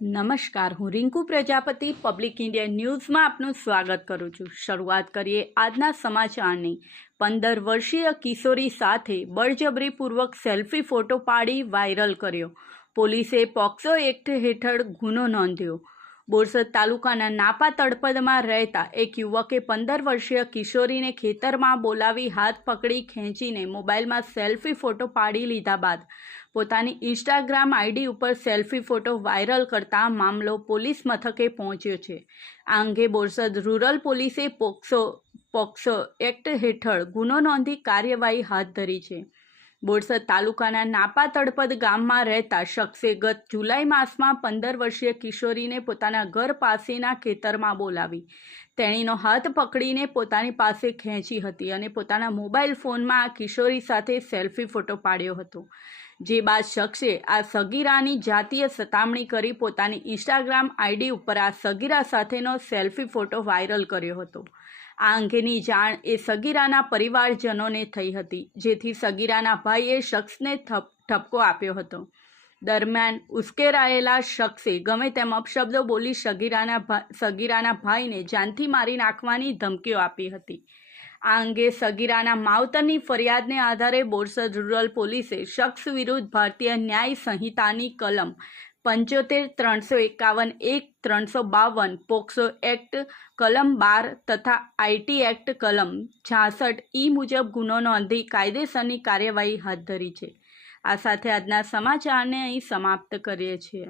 નમસ્કાર, હું Rinku Prajapati public India ન્યૂઝમાં આપનું સ્વાગત કરું છું। શરૂઆત કરીએ આજના સમાચારની। 15 વર્ષીય કિશોરી સાથે બળજબરીપૂર્વક સેલ્ફી ફોટો પાડી વાયરલ કર્યો। પોલીસે પોક્સો એક્ટ હેઠળ ગુનો નોંધ્યો। બોરસદ તાલુકાના નાપા તળપદમાં રહેતા એક યુવકે 15 વર્ષીય કિશોરીને ખેતરમાં બોલાવી હાથ પકડી ખેંચીને મોબાઈલમાં સેલ્ફી ફોટો પાડી લીધા બાદ પોતાની ઇન્સ્ટાગ્રામ આઈડી ઉપર સેલ્ફી ફોટો વાયરલ કરતા મામલો પોલીસ મથકે પહોંચ્યો છે। આ અંગે બોરસદ રૂરલ પોલીસે પોક્સો એક્ટ હેઠળ ગુનો નોંધી કાર્યવાહી હાથ ધરી છે। બોરસદ તાલુકાના નાપા તળપદ ગામમાં રહેતા શખ્સે ગત જુલાઈ માસમાં 15 વર્ષીય કિશોરીને પોતાના ઘર પાસેના ખેતરમાં બોલાવી તેણીનો હાથ પકડીને પોતાની પાસે ખેંચી હતી અને પોતાના મોબાઈલ ફોનમાં આ કિશોરી સાથે સેલ્ફી ફોટો પાડ્યો હતો। જે બાદ શખ્સે આ સગીરાની જાતીય સતામણી કરી પોતાની ઇન્સ્ટાગ્રામ આઈડી ઉપર આ સગીરા સાથેનો સેલ્ફી ફોટો વાયરલ કર્યો હતો। આ અંગેની જાણ એ સગીરાના પરિવારજનોને થઈ હતી, જેથી સગીરાના ભાઈએ શખ્સને ઠપકો આપ્યો હતો। દરમિયાન ઉશ્કેરાયેલા શખ્સે ગમે તેમ અપશબ્દો બોલી સગીરાના ભાઈને જાનથી મારી નાખવાની ધમકીઓ આપી હતી। આ અંગે સગીરાના માવતરની ફરિયાદને આધારે બોરસદ રૂરલ પોલીસે શખ્સ વિરુદ્ધ ભારતીય ન્યાય સંહિતાની કલમ 75, 351, 352, પોક્સો એક્ટ કલમ 12 તથા આઈટી એક્ટ કલમ 66 મુજબ ગુનો નોંધી કાયદેસરની કાર્યવાહી હાથ ધરી છે। આ સાથે આજના સમાચારને અહીં સમાપ્ત કરીએ છીએ।